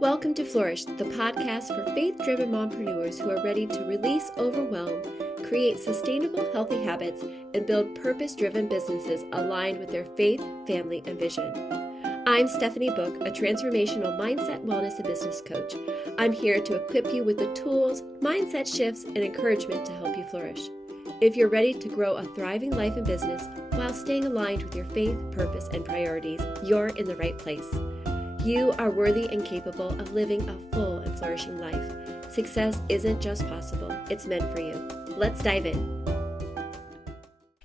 Welcome to Flourish, the podcast for faith-driven mompreneurs who are ready to release overwhelm, create sustainable, healthy habits, and build purpose-driven businesses aligned with their faith, family, and vision. I'm Stephanie Book, a transformational mindset, wellness, and business coach. I'm here to equip you with the tools, mindset shifts, and encouragement to help you flourish. If you're ready to grow a thriving life and business while staying aligned with your faith, purpose, and priorities, you're in the right place. You are worthy and capable of living a full and flourishing life. Success isn't just possible, it's meant for you. Let's dive in.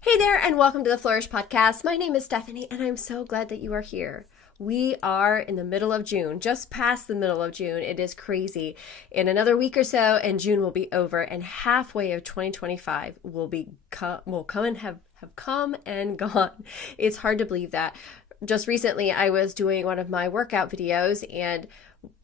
Hey there, and welcome to the Flourish Podcast. My name is Stephanie, and I'm so glad that you are here. We are in the middle of June, just past the middle of June. It is crazy. In another week or so, and June will be over, and halfway of 2025 will come and have come and gone. It's hard to believe that. Just recently, I was doing one of my workout videos, and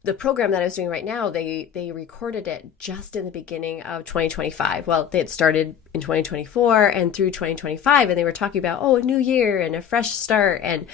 the program that I was doing right now, they recorded it just in the beginning of 2025. Well, they had started in 2024 and through 2025, and they were talking about, a new year and a fresh start and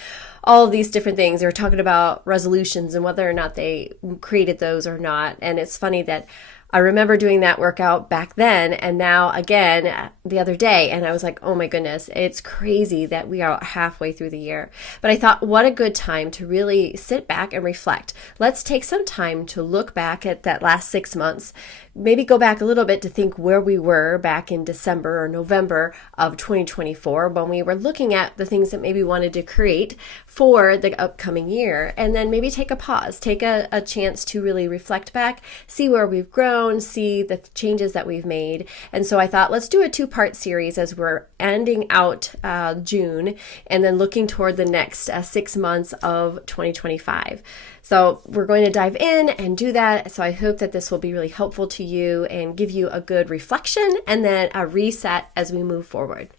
all of these different things. They were talking about resolutions and whether or not they created those or not. And it's funny that I remember doing that workout back then and now again the other day, and I was like, oh my goodness, it's crazy that we are halfway through the year. But I thought, what a good time to really sit back and reflect. Let's take some time to look back at that last 6 months, maybe go back a little bit to think where we were back in December or November of 2024 when we were looking at the things that maybe we wanted to create for the upcoming year, and then maybe take a pause, take a chance to really reflect back, see where we've grown, see the changes that we've made. And so I thought, let's do a two-part series as we're ending out June and then looking toward the next 6 months of 2025. So we're going to dive in and do that. So I hope that this will be really helpful to you and give you a good reflection and then a reset as we move forward.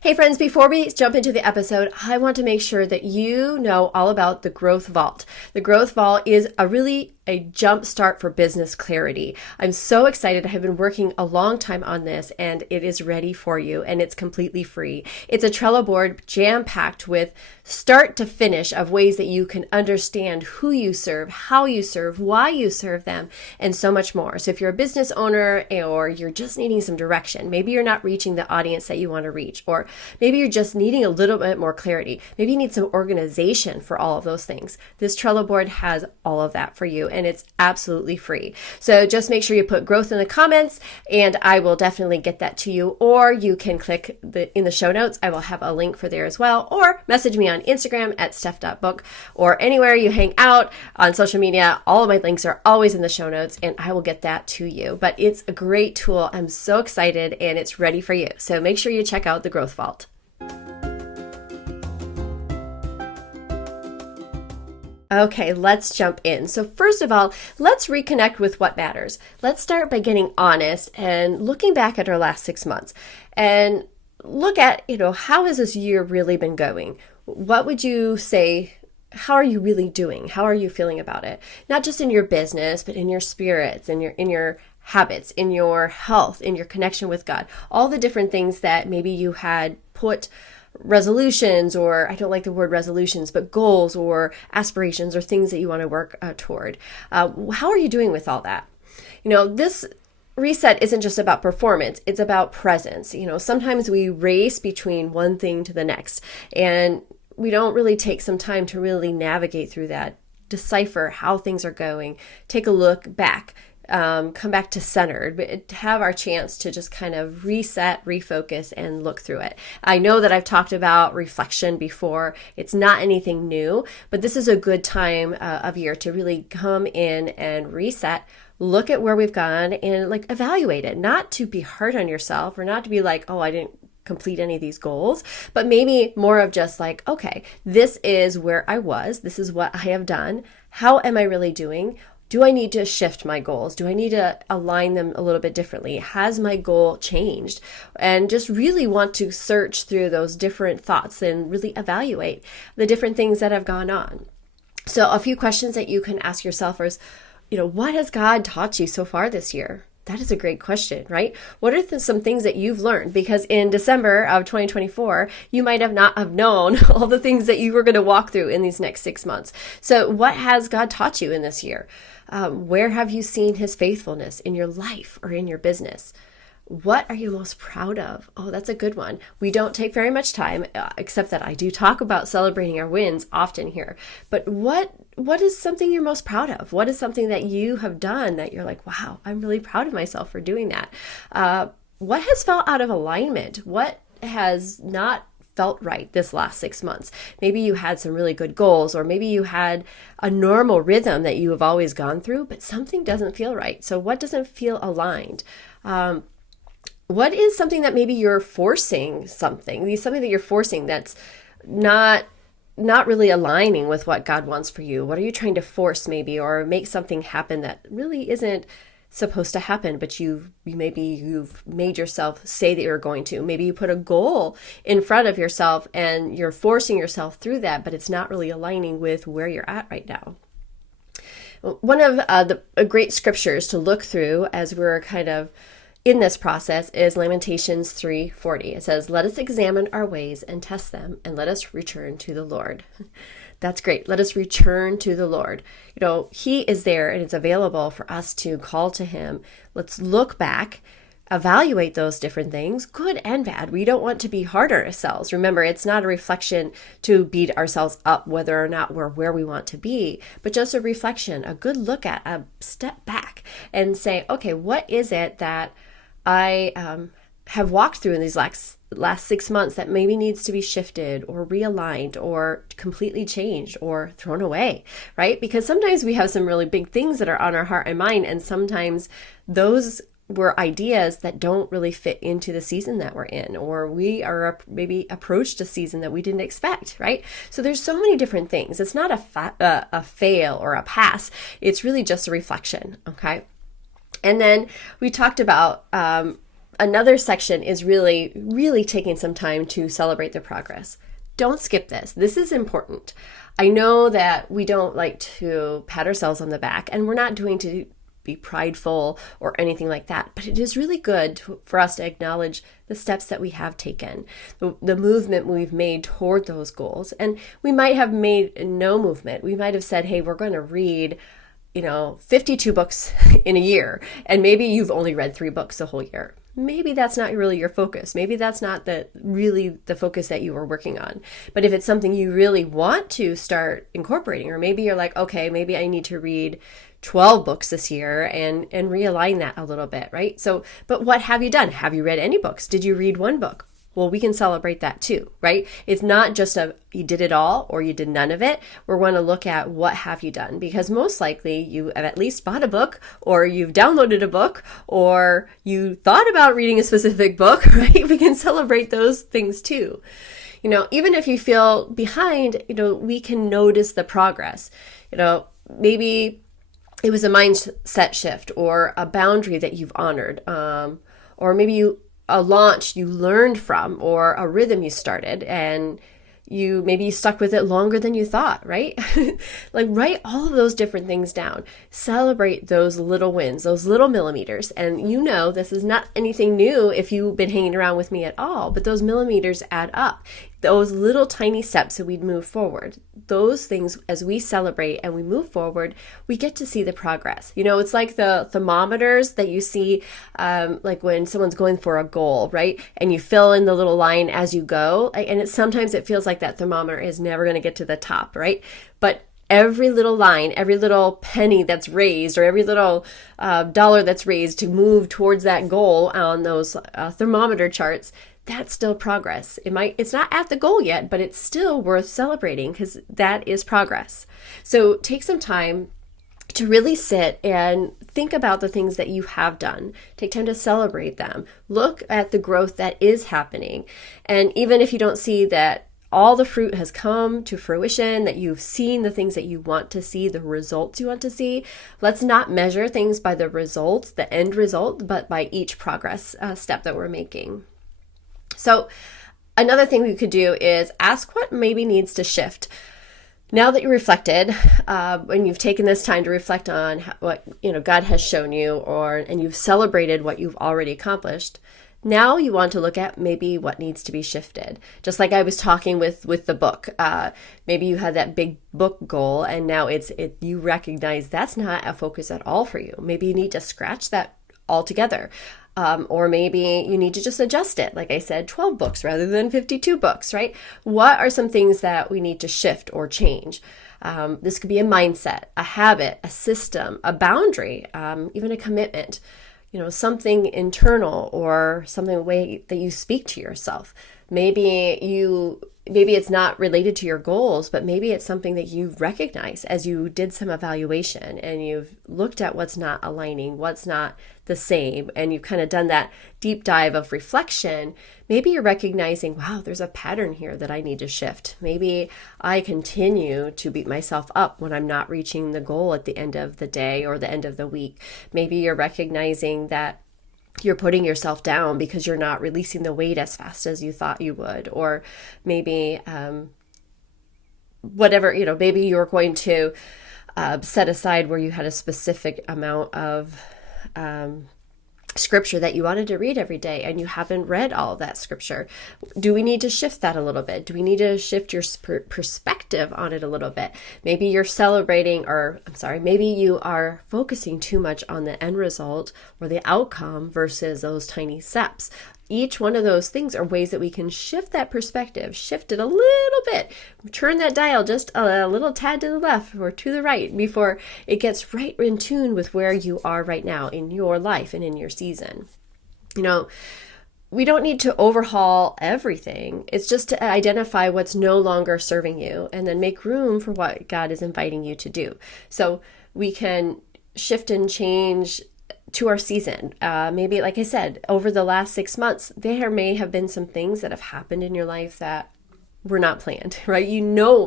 Hey friends, before we jump into the episode, I want to make sure that you know all about the Growth Vault. The Growth Vault is a jump start for business clarity. I'm so excited. I have been working a long time on this, and it is ready for you, and it's completely free. It's a Trello board jam-packed with start to finish of ways that you can understand who you serve, how you serve, why you serve them, and so much more. So if you're a business owner or you're just needing some direction, maybe you're not reaching the audience that you want to reach, or maybe you're just needing a little bit more clarity. Maybe you need some organization for all of those things. This Trello board has all of that for you, and it's absolutely free. So just make sure you put growth in the comments, and I will definitely get that to you, or you can click in the show notes. I will have a link for there as well, or message me on Instagram at steph.book, or anywhere you hang out on social media. All of my links are always in the show notes, and I will get that to you. But it's a great tool. I'm so excited, and it's ready for you. So make sure you check out the Growth Vault. Okay, let's jump in. So first of all, let's reconnect with what matters. Let's start by getting honest and looking back at our last 6 months and look at, how has this year really been going? What would you say? How are you really doing? How are you feeling about it? Not just in your business, but in your spirits, in your habits, in your health, in your connection with God, all the different things that maybe you had put resolutions, or I don't like the word resolutions, but goals or aspirations or things that you want to work toward. How are you doing with all that? This reset isn't just about performance, it's about presence. Sometimes we race between one thing to the next, and we don't really take some time to really navigate through that, decipher how things are going, take a look back, come back to centered, but have our chance to just kind of reset, refocus, and look through it. I know that I've talked about reflection before. It's not anything new, but this is a good time of year to really come in and reset, look at where we've gone and evaluate it, not to be hard on yourself or not to be like, I didn't complete any of these goals, but maybe more of just okay, this is where I was. This is what I have done. How am I really doing? Do I need to shift my goals? Do I need to align them a little bit differently? Has my goal changed? And just really want to search through those different thoughts and really evaluate the different things that have gone on. So a few questions that you can ask yourself is, what has God taught you so far this year? That is a great question, right? What are some things that you've learned? Because in December of 2024, you might have not have known all the things that you were going to walk through in these next 6 months. So what has God taught you in this year? Where have you seen his faithfulness in your life or in your business? What are you most proud of? Oh, that's a good one. We don't take very much time, except that I do talk about celebrating our wins often here. But what is something you're most proud of? What is something that you have done that you're like, wow, I'm really proud of myself for doing that? What has felt out of alignment? What has not felt right this last 6 months? Maybe you had some really good goals, or maybe you had a normal rhythm that you have always gone through, but something doesn't feel right. So what doesn't feel aligned? What is something that maybe you're forcing something that you're forcing that's not really aligning with what God wants for you? What are you trying to force maybe, or make something happen that really isn't supposed to happen, but you've made yourself say that you're going to? Maybe you put a goal in front of yourself and you're forcing yourself through that, but it's not really aligning with where you're at right now. One of the great scriptures to look through as we're kind of in this process is Lamentations 3:40. It says, "Let us examine our ways and test them, and let us return to the Lord." That's great. Let us return to the Lord. He is there and it's available for us to call to him. Let's look back, evaluate those different things, good and bad. We don't want to be hard on ourselves. Remember, it's not a reflection to beat ourselves up whether or not we're where we want to be, but just a reflection, a good look at, a step back and say, okay, what is it that I have walked through in these last 6 months that maybe needs to be shifted or realigned or completely changed or thrown away, right? Because sometimes we have some really big things that are on our heart and mind, and sometimes those were ideas that don't really fit into the season that we're in, or we are maybe approached a season that we didn't expect, right? So there's so many different things. It's not a fail or a pass. It's really just a reflection, okay? And then we talked about another section is really, really taking some time to celebrate the progress. Don't skip this. This is important. I know that we don't like to pat ourselves on the back, and we're not doing to be prideful or anything like that, but it is really good for us to acknowledge the steps that we have taken, the movement we've made toward those goals. And we might have made no movement. We might have said, hey, we're going to read 52 books in a year, and maybe you've only read 3 books the whole year. Maybe that's not really your focus. Maybe that's not really the focus that you were working on. But if it's something you really want to start incorporating, or maybe you're like, okay, maybe I need to read 12 books this year and realign that a little bit, right? So, but what have you done? Have you read any books? Did you read 1 book? Well, we can celebrate that too, right? It's not just you did it all or you did none of it. We're going to look at what have you done, because most likely you have at least bought a book, or you've downloaded a book, or you thought about reading a specific book, right? We can celebrate those things too. Even if you feel behind, we can notice the progress. Maybe it was a mindset shift or a boundary that you've honored, or maybe a launch you learned from, or a rhythm you started and you stuck with it longer than you thought, right? Like, write all of those different things down. Celebrate those little wins, those little millimeters. And this is not anything new if you've been hanging around with me at all, but those millimeters add up. Those little tiny steps that we'd move forward. Those things, as we celebrate and we move forward, we get to see the progress. It's like the thermometers that you see, like when someone's going for a goal, right? And you fill in the little line as you go. And sometimes it feels like that thermometer is never going to get to the top, right? But every little line, every little penny that's raised, or every little dollar that's raised to move towards that goal on those thermometer charts, that's still progress. It's not at the goal yet, but it's still worth celebrating, because that is progress. So take some time to really sit and think about the things that you have done. Take time to celebrate them. Look at the growth that is happening. And even if you don't see that all the fruit has come to fruition, that you've seen the things that you want to see, the results you want to see, let's not measure things by the results, the end result, but by each progress step that we're making. So another thing we could do is ask what maybe needs to shift. Now that you reflected, and you've taken this time to reflect on what God has shown you, and you've celebrated what you've already accomplished, now you want to look at maybe what needs to be shifted. Just like I was talking with the book, maybe you had that big book goal, and now you recognize that's not a focus at all for you. Maybe you need to scratch that altogether. Or maybe you need to just adjust it. Like I said, 12 books rather than 52 books, right? What are some things that we need to shift or change? This could be a mindset, a habit, a system, a boundary, even a commitment, something internal or something way that you speak to yourself. Maybe it's not related to your goals, but maybe it's something that you recognize as you did some evaluation and you've looked at what's not aligning, what's not the same, and you've kind of done that deep dive of reflection. Maybe you're recognizing, wow, there's a pattern here that I need to shift. Maybe I continue to beat myself up when I'm not reaching the goal at the end of the day or the end of the week. Maybe you're recognizing that you're putting yourself down because you're not releasing the weight as fast as you thought you would. Or maybe maybe you're going to set aside where you had a specific amount of scripture that you wanted to read every day and you haven't read all of that scripture. Do we need to shift that a little bit? Do we need to shift your perspective on it a little bit? Maybe you're maybe you are focusing too much on the end result or the outcome versus those tiny steps. Each one of those things are ways that we can shift that perspective, shift it a little bit, turn that dial just a little tad to the left or to the right before it gets right in tune with where you are right now in your life and in your season. We don't need to overhaul everything. It's just to identify what's no longer serving you and then make room for what God is inviting you to do. So we can shift and change to our season. Maybe, like I said, over the last 6 months, there may have been some things that have happened in your life that were not planned, right?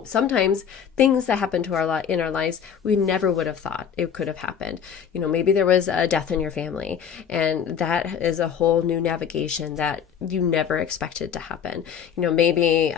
Sometimes things that happen in our lives, we never would have thought it could have happened. Maybe there was a death in your family, and that is a whole new navigation that you never expected to happen. Maybe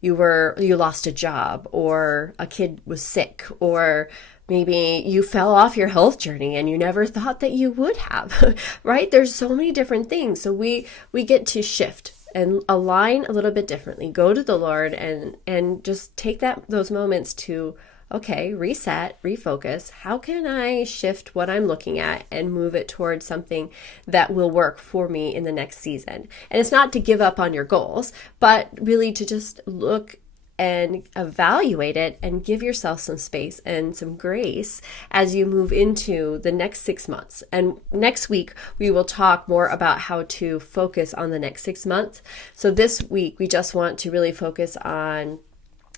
you lost a job, or a kid was sick, or maybe you fell off your health journey and you never thought that you would have, right? There's so many different things. So we get to shift and align a little bit differently. Go to the Lord and just take those moments to, okay, reset, refocus. How can I shift what I'm looking at and move it towards something that will work for me in the next season? And it's not to give up on your goals, but really to just look and evaluate it and give yourself some space and some grace as you move into the next 6 months. And next week, we will talk more about how to focus on the next 6 months. So this week, we just want to really focus on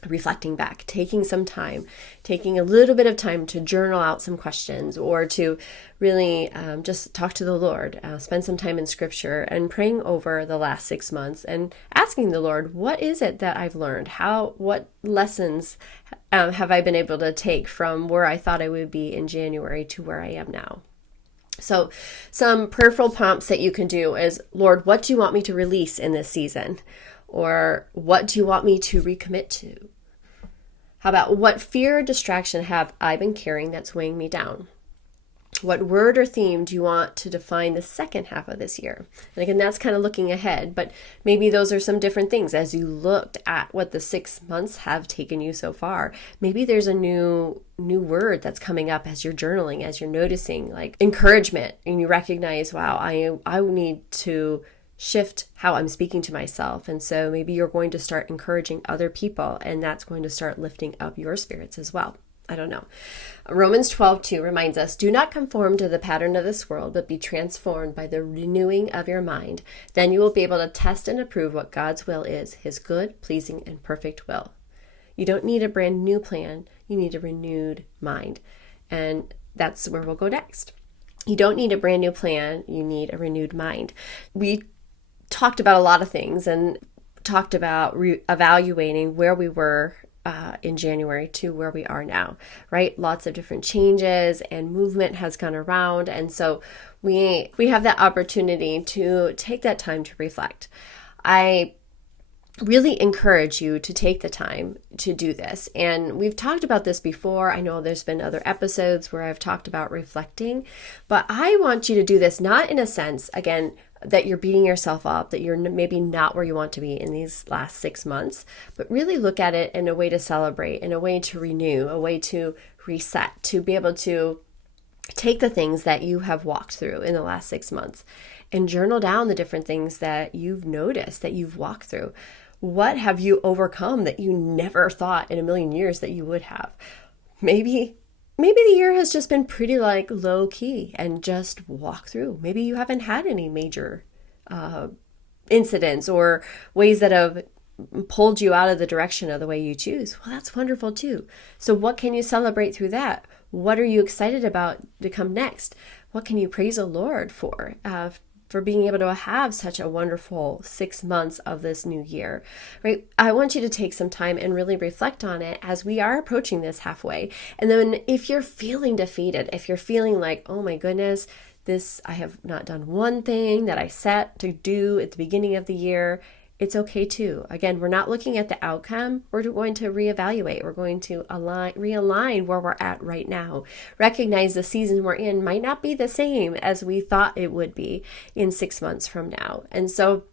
reflecting back, taking a little bit of time to journal out some questions, or to really just talk to the Lord, spend some time in scripture and praying over the last 6 months and asking the Lord, what is it that I've learned? What lessons have I been able to take from where I thought I would be in January to where I am now? So some prayerful prompts that you can do is, Lord, what do you want me to release in this season? Or what do you want me to recommit to? How about, what fear or distraction have I been carrying that's weighing me down? What word or theme do you want to define the second half of this year? And again, that's kind of looking ahead, but maybe those are some different things as you looked at what the 6 months have taken you so far. Maybe there's a new word that's coming up as you're journaling, as you're noticing, like encouragement, and you recognize, wow, I need to shift how I'm speaking to myself. And so maybe you're going to start encouraging other people, and that's going to start lifting up your spirits as well. I don't know. Romans 12:2 reminds us, do not conform to the pattern of this world, but be transformed by the renewing of your mind. Then you will be able to test and approve what God's will is, his good, pleasing, and perfect will. You don't need a brand new plan. You need a renewed mind. And that's where we'll go next. You don't need a brand new plan. You need a renewed mind. We talked about a lot of things and talked about evaluating where we were in January to where we are now, right? Lots of different changes and movement has gone around. And so we have that opportunity to take that time to reflect. I really encourage you to take the time to do this. And we've talked about this before. I know there's been other episodes where I've talked about reflecting, but I want you to do this not in a sense, again, that you're beating yourself up, that you're maybe not where you want to be in these last 6 months, but really look at it in a way to celebrate, in a way to renew, a way to reset, to be able to take the things that you have walked through in the last 6 months and journal down the different things that you've noticed, that you've walked through. What have you overcome that you never thought in a million years that you would have? Maybe the year has just been pretty low key and just walk through. Maybe you haven't had any major incidents or ways that have pulled you out of the direction of the way you choose. Well, that's wonderful too. So what can you celebrate through that? What are you excited about to come next? What can you praise the Lord for being able to have such a wonderful 6 months of this new year, right? I want you to take some time and really reflect on it as we are approaching this halfway. And then if you're feeling defeated, if you're feeling like, oh my goodness, I have not done one thing that I set to do at the beginning of the year, it's okay too. Again, we're not looking at the outcome. We're going to reevaluate. We're going to realign where we're at right now. Recognize the season we're in might not be the same as we thought it would be in 6 months from now. And so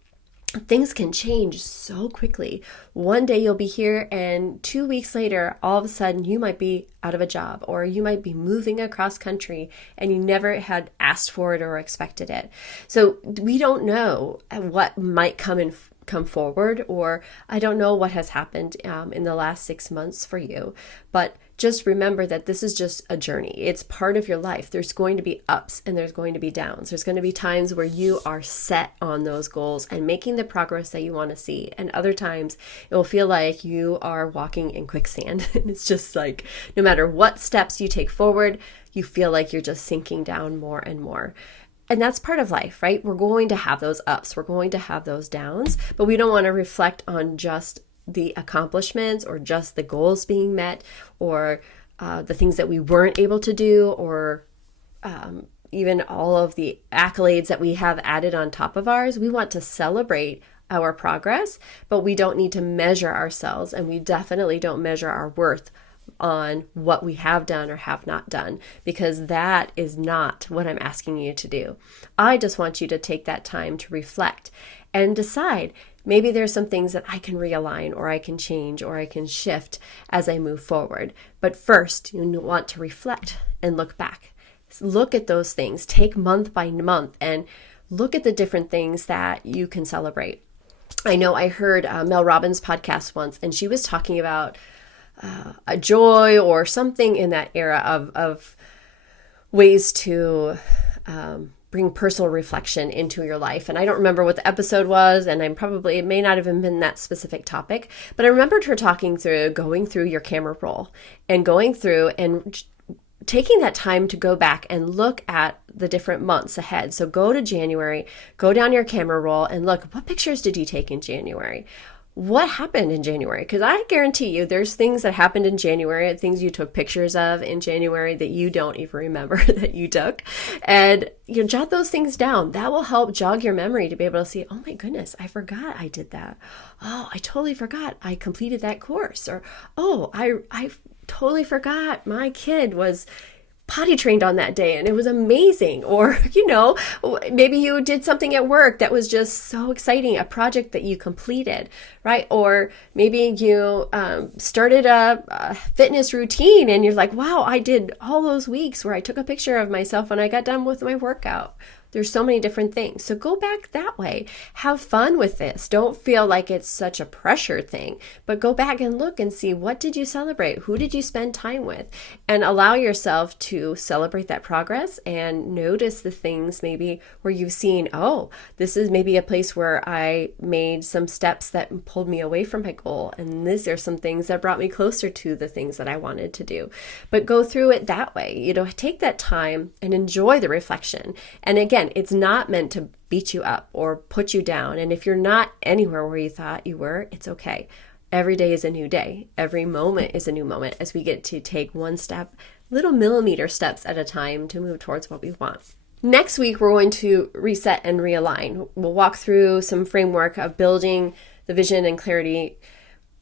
things can change so quickly. One day you'll be here and 2 weeks later, all of a sudden you might be out of a job, or you might be moving across country and you never had asked for it or expected it. So we don't know what might come forward, or I don't know what has happened in the last 6 months for you, but just remember that this is just a journey. It's part of your life. There's going to be ups and there's going to be downs. There's going to be times where you are set on those goals and making the progress that you want to see. And other times it will feel like you are walking in quicksand. And it's just like, no matter what steps you take forward, you feel like you're just sinking down more and more. And that's part of life, right? We're going to have those ups, we're going to have those downs, but we don't want to reflect on just the accomplishments or just the goals being met, or the things that we weren't able to do, or even all of the accolades that we have added on top of ours. We want to celebrate our progress, but we don't need to measure ourselves, and we definitely don't measure our worth on what we have done or have not done, because that is not what I'm asking you to do. I just want you to take that time to reflect and decide, maybe there's some things that I can realign, or I can change, or I can shift as I move forward. But first, you want to reflect and look back. Look at those things, take month by month and look at the different things that you can celebrate. I know I heard Mel Robbins' podcast once, and she was talking about a joy or something in that era of ways to bring personal reflection into your life. And I don't remember what the episode was, and it may not have even been that specific topic, but I remembered her talking through going through your camera roll and going through and taking that time to go back and look at the different months ahead. So go to January, go down your camera roll and look, what pictures did you take in January? What happened in January? Because I guarantee you there's things that happened in January, things you took pictures of in January that you don't even remember that you took. And you jot those things down. That will help jog your memory to be able to see, oh my goodness, I forgot I did that. Oh, I totally forgot I completed that course. Or, oh, I totally forgot my kid was potty trained on that day and it was amazing. Or, maybe you did something at work that was just so exciting, a project that you completed, right? Or maybe you started a fitness routine and you're like, wow, I did all those weeks where I took a picture of myself when I got done with my workout. There's so many different things. So go back that way. Have fun with this. Don't feel like it's such a pressure thing, but go back and look and see, what did you celebrate? Who did you spend time with? And allow yourself to celebrate that progress and notice the things maybe where you've seen, oh, this is maybe a place where I made some steps that pulled me away from my goal. And these are some things that brought me closer to the things that I wanted to do. But go through it that way. Take that time and enjoy the reflection. And again, it's not meant to beat you up or put you down. And if you're not anywhere where you thought you were, it's okay. Every day is a new day. Every moment is a new moment as we get to take one step, little millimeter steps at a time to move towards what we want. Next week, we're going to reset and realign. We'll walk through some framework of building the vision and clarity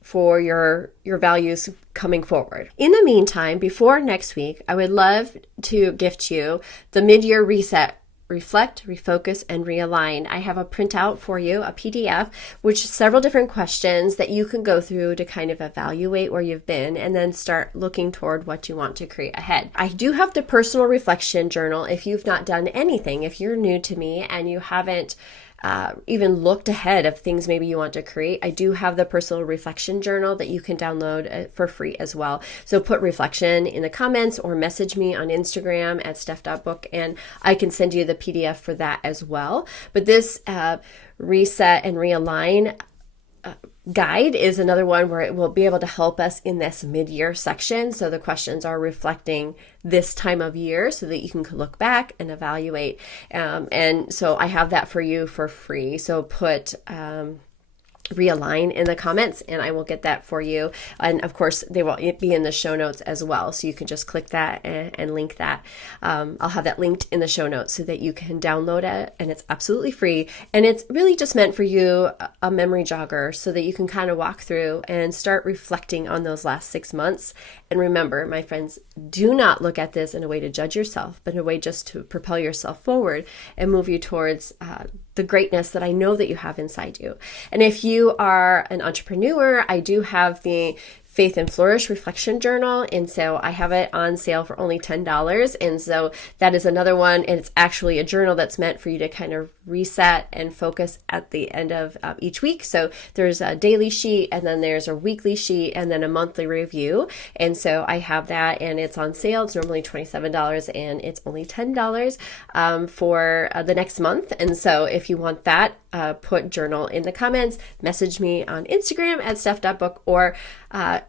for your values coming forward. In the meantime, before next week, I would love to gift you the mid-year reset. Reflect, refocus, and realign. I have a printout for you, a PDF, which several different questions that you can go through to kind of evaluate where you've been and then start looking toward what you want to create ahead. I do have the personal reflection journal if you've not done anything, if you're new to me and you haven't even looked ahead of things maybe you want to create. I do have the personal reflection journal that you can download for free as well. So put reflection in the comments or message me on Instagram at steph.book and I can send you the PDF for that as well. But this reset and realign guide is another one where it will be able to help us in this mid-year section. So the questions are reflecting this time of year so that you can look back and evaluate. And so I have that for you for free. So put realign in the comments and I will get that for you. And of course, they will be in the show notes as well. So you can just click that and link that. I'll have that linked in the show notes so that you can download it and it's absolutely free. And it's really just meant for you, a memory jogger, so that you can kind of walk through and start reflecting on those last 6 months. And remember, my friends, do not look at this in a way to judge yourself, but in a way just to propel yourself forward and move you towards the greatness that I know that you have inside you. And if you are an entrepreneur, I do have the Faith and Flourish Reflection Journal. And so I have it on sale for only $10. And so that is another one. And it's actually a journal that's meant for you to kind of reset and focus at the end of each week. So there's a daily sheet and then there's a weekly sheet and then a monthly review. And so I have that and it's on sale. It's normally $27 and it's only $10 for the next month. And so if you want that, put journal in the comments, message me on Instagram at steph.book or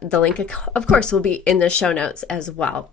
the link, of course, will be in the show notes as well.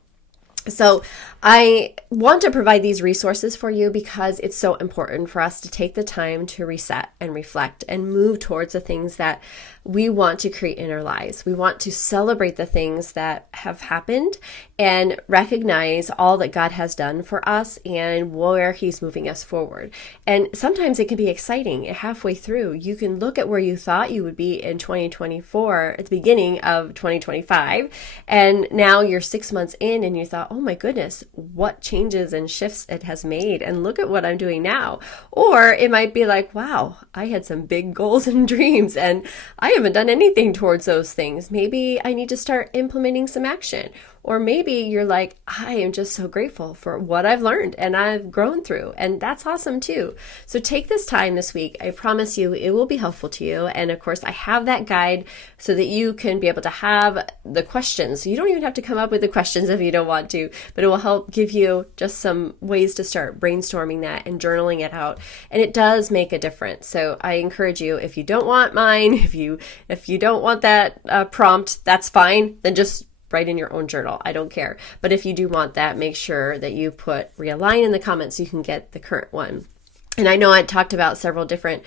So I want to provide these resources for you because it's so important for us to take the time to reset and reflect and move towards the things that we want to create in our lives. We want to celebrate the things that have happened and recognize all that God has done for us and where He's moving us forward. And sometimes it can be exciting. Halfway through, you can look at where you thought you would be in 2024 at the beginning of 2025, and now you're 6 months in and you thought, oh my goodness, what changes and shifts it has made, and look at what I'm doing now. Or it might be like, wow, I had some big goals and dreams and I haven't done anything towards those things. Maybe I need to start implementing some action. Or maybe you're like, I am just so grateful for what I've learned and I've grown through. And that's awesome too. So take this time this week. I promise you it will be helpful to you. And of course, I have that guide so that you can be able to have the questions. You don't even have to come up with the questions if you don't want to, but it will help give you just some ways to start brainstorming that and journaling it out. And it does make a difference. So I encourage you, if you don't want mine, if you don't want that prompt, that's fine. Then just write in your own journal. I don't care. But if you do want that, make sure that you put realign in the comments so you can get the current one. And I know I talked about several different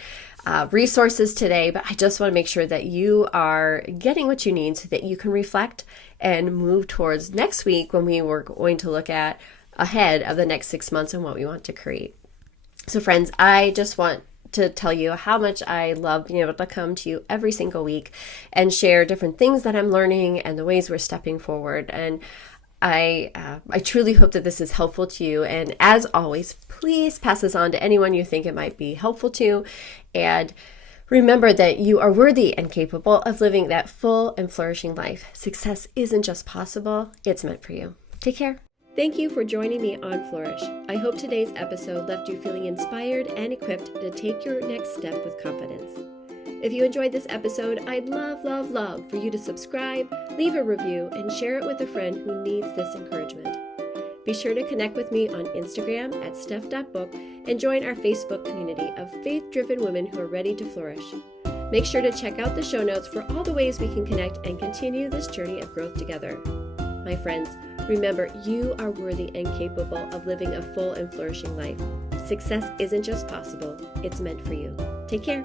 resources today, but I just want to make sure that you are getting what you need so that you can reflect and move towards next week when we were going to look at ahead of the next 6 months and what we want to create. So friends, I just want to tell you how much I love being able to come to you every single week and share different things that I'm learning and the ways we're stepping forward. And I truly hope that this is helpful to you. And as always, please pass this on to anyone you think it might be helpful to. And remember that you are worthy and capable of living that full and flourishing life. Success isn't just possible, it's meant for you. Take care. Thank you for joining me on Flourish. I hope today's episode left you feeling inspired and equipped to take your next step with confidence. If you enjoyed this episode, I'd love for you to subscribe, leave a review, and share it with a friend who needs this encouragement. Be sure to connect with me on Instagram at steph.book and join our Facebook community of faith-driven women who are ready to flourish. Make sure to check out the show notes for all the ways we can connect and continue this journey of growth together. My friends, remember, you are worthy and capable of living a full and flourishing life. Success isn't just possible, it's meant for you. Take care.